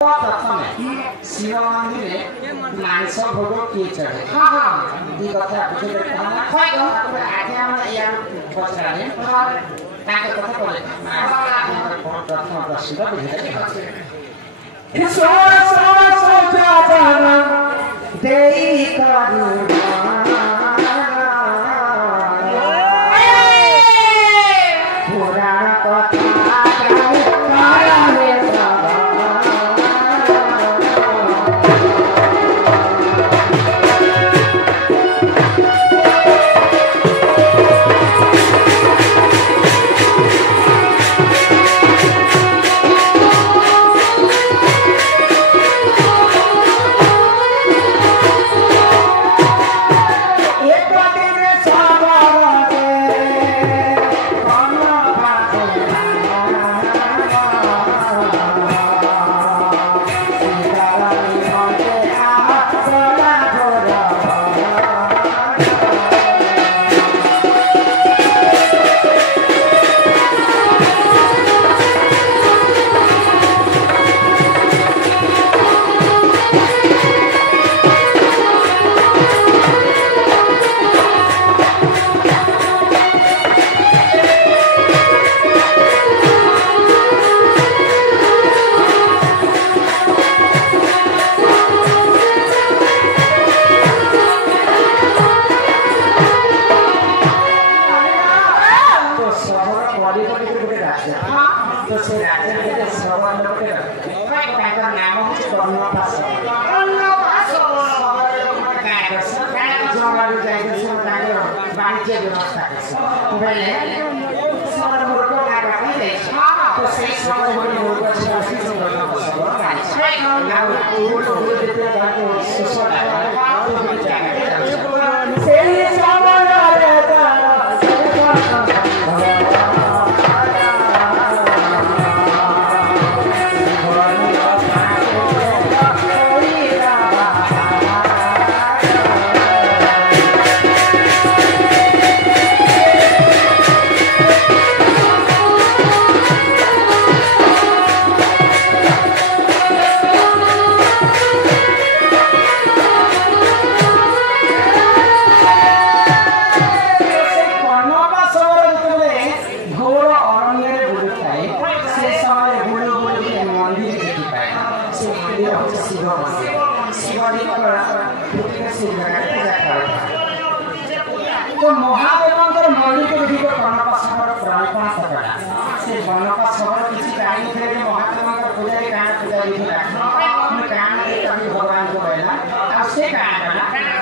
प्रथमे शिव मंदिर मांस भोग किए चढ़े ये कथा बुझे आज आम या पचारे कथा कले प्रथम प्रसिद्ध तो महादेव मौलिक विधि कनक सहर प्रणीता सकला से कनक सहर किसी टाइम थे महादेव पूजा पूजा विधि कभी भगवान को कहला से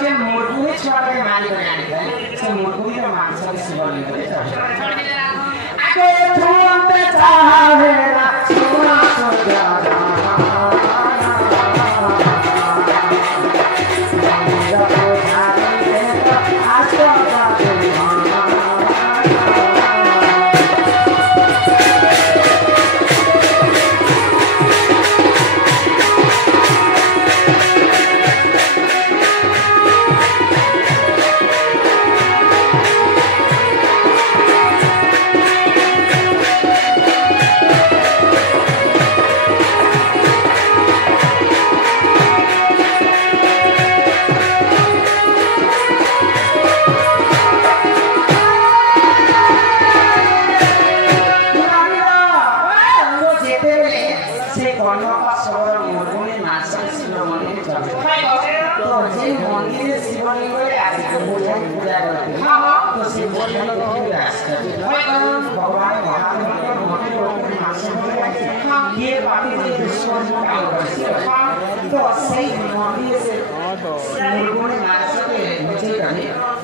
से मुर्गुनी छुआ के मालिक जानी से मुर्गुनी का मांस शिवलिंग आगे थोंते चाहेरा सोना सोना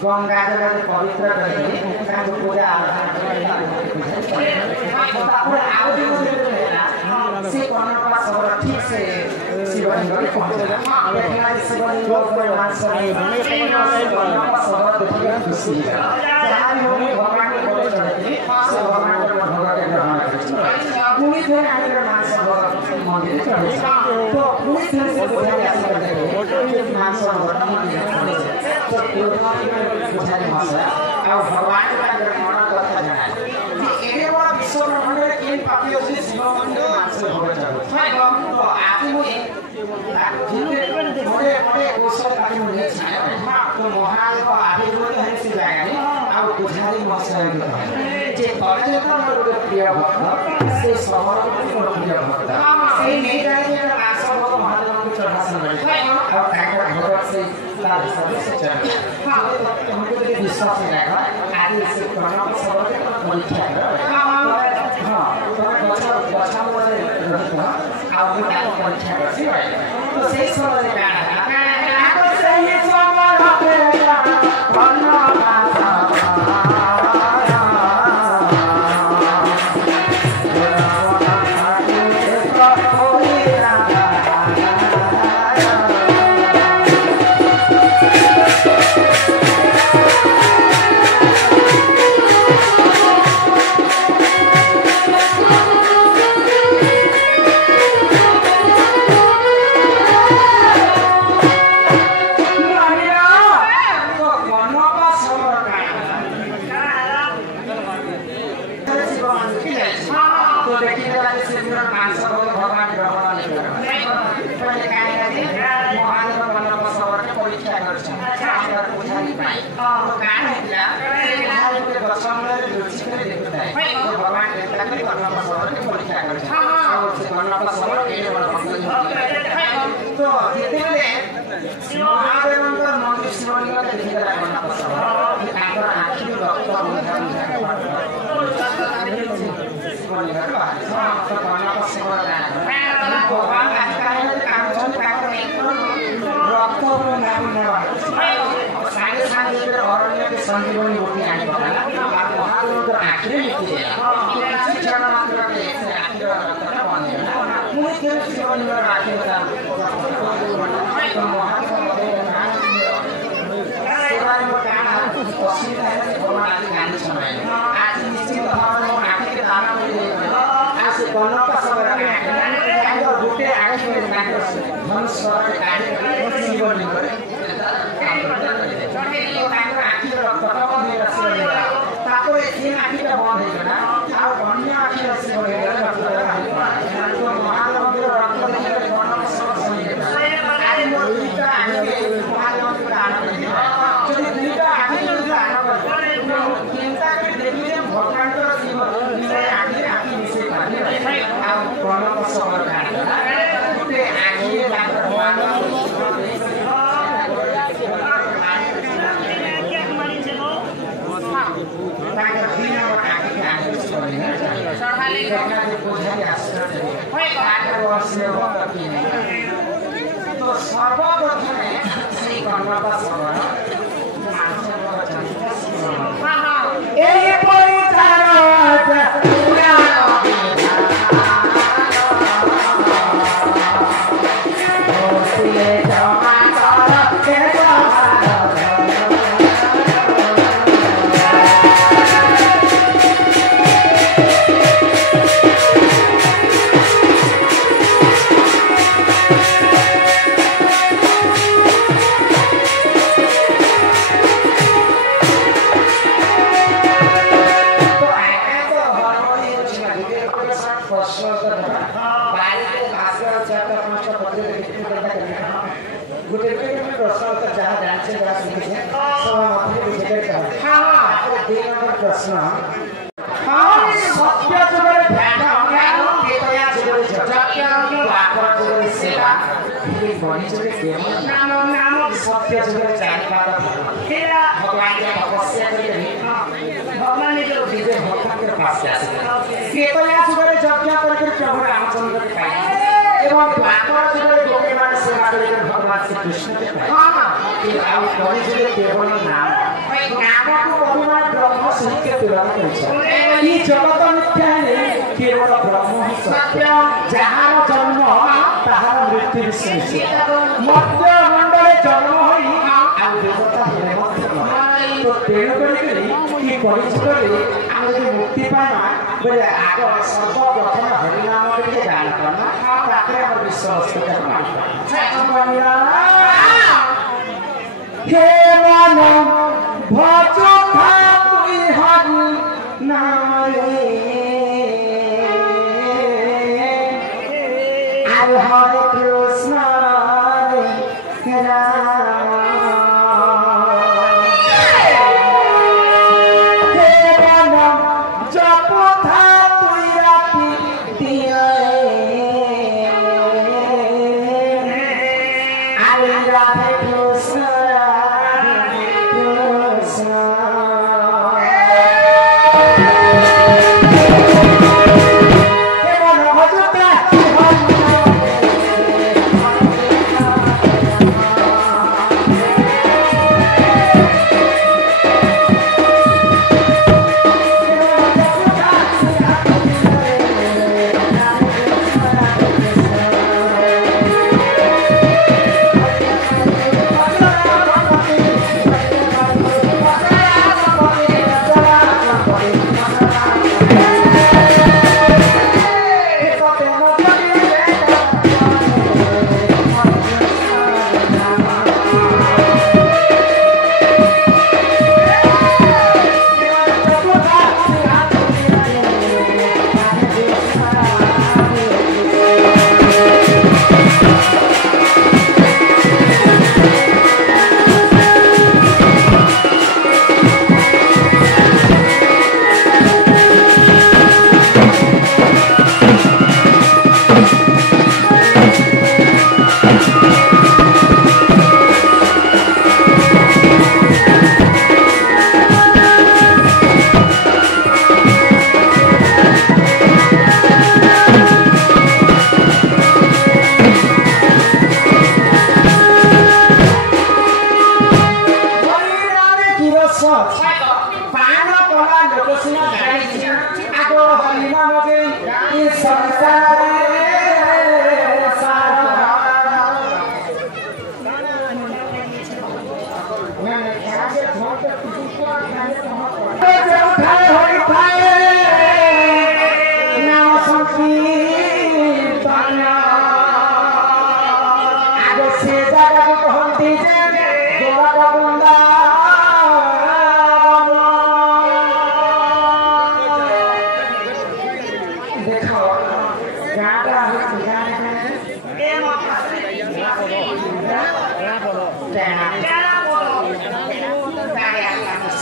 गंगा जल पवित्र पूजा से ठीक से शिवलिंग भगवान तो महादेव आविर्भूत है से जागारे आ पुजारी मशाय जे तले तो मोर प्रिय भक्त से सहर मोर प्रिय भक्त से नहीं जाने आस भक्त महादेव को चढ़ासन करे और ताकर भगत से तार सदस्य चढ़े हमको ये विश्वास है आदि से करना सब परीक्षा हां तो बचा वाले रहता आ वो परीक्षा करसी तो से समय का तो सही समय तो जेतेले महादेवंकर मंदिर शिवलिंग देखि गला ताकर आखि रक्त भगवान साढ़े सात अरण्य के संजीवनी बूटी आनी महादेव आखिरी नीति क्षण मात्र मुझे शिवलिंग आखिर आज निश्चित गोटे तो सर्वप्रथमे श्री कन्नड़ सभा जगत मिथ्या केवल ब्रह्म ही सत्य जहार जन्म ताहार मृत्यु निश्चित मध्य मंडल जन्म होई आ देवता हेले मध्य तो तेणु करी परिचित आम जो मुक्ति पाइबा बोले आग सर्वप्रथम हरिनाम के गान करना ताकरे हम विश्वास करना हे मन भजो भाई हरि नाम हरे कृष्ण राम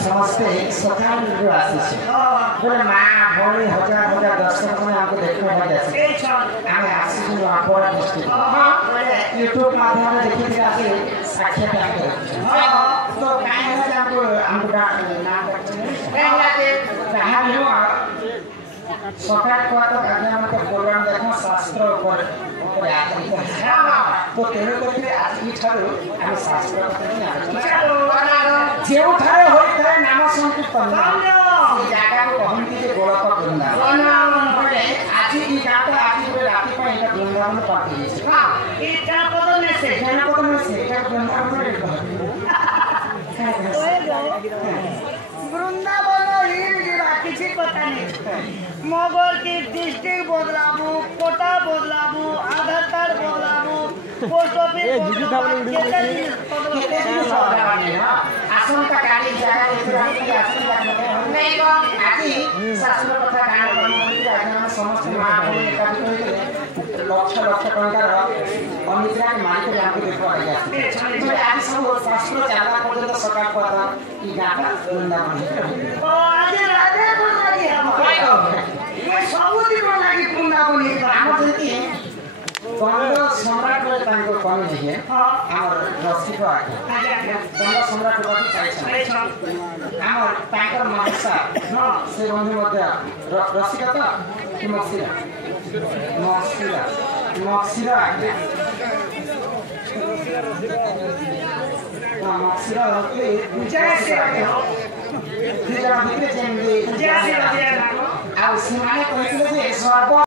ସମସ୍ତେ ସକାଳୁ ଆସିଛୁ ଗୋଟେ ମା ଭଉଣୀ ହଜାର ହଜାର ଦର୍ଶକ ମାନେ ଆମକୁ ଦେଖିବା ପାଇଁ ଆସିଛୁ ଆମେ ଆସିଛୁ ନୂଆପଡ଼ା ଡିଷ୍ଟ୍ରିକ୍ଟ ୟୁଟ୍ୟୁବ ମାଧ୍ୟମରେ ଦେଖିକି ଆସି ସାକ୍ଷାତ ଆମେ ତ କାହିଁକି ଆମକୁ ତାହା ନୁହଁ সরকার কত কাজে আমাকে প্রোগ্রাম দেখো শাস্ত্র উপরে তো তেমন করতে আজকে ঠারু আমি শাস্ত্র যেউঠারে হইଥାଏ নাম সংকীর্তন সেই জায়গাকে কহନ୍ତି যে গোলক বৃন্দাবন আজি এই গাঁটা আজি গোটে রাতি পাই এটা বৃন্দাবন পার্টি এই জনপদ নেছে এটা বৃন্দাবন বৃন্দাবন কিছু কথা নেই মগর কি ডিস্ট্রিক্ট বদলাবো কোটা বদলাবো আধার কার্ড বদলাবো পোস্ট অফিস আসনটা গাড়ি জায়গা আজি শাশুড় কথা গান সমস্ত মা ভূমি একাধিক হয়ে লক্ষ লক্ষ টাকার অনিদ্রাকে মালিক আমাকে দেখতে আজ সব শাস্ত্র চালা পর্যন্ত সকাল কথা এই গাঁটা বৃন্দাবন ସବୁଦିନ ଲାଗି ବୃନ୍ଦାବନ ଆମର ଯଦି ଗଙ୍ଗ ସମ୍ରାଟ ତାଙ୍କ କମି ଦେଖିଏ ଆମର ରସିକ ଗଙ୍ଗ ସମ୍ରାଟ ବାକି ଚାଲିଛନ୍ତି ଆମର ତାଙ୍କର ମହିଷା ସେ ବନ୍ଧୁ ମଧ୍ୟ ରସିକ ତ କି ମକ୍ସିରା ମକ୍ସିରା ଆଜ୍ଞା ମକ୍ସିରା ଭିତରେ ଯେମିତି ଆଉ ସେମାନେ କହିଥିଲେ ଯେ ସର୍ବ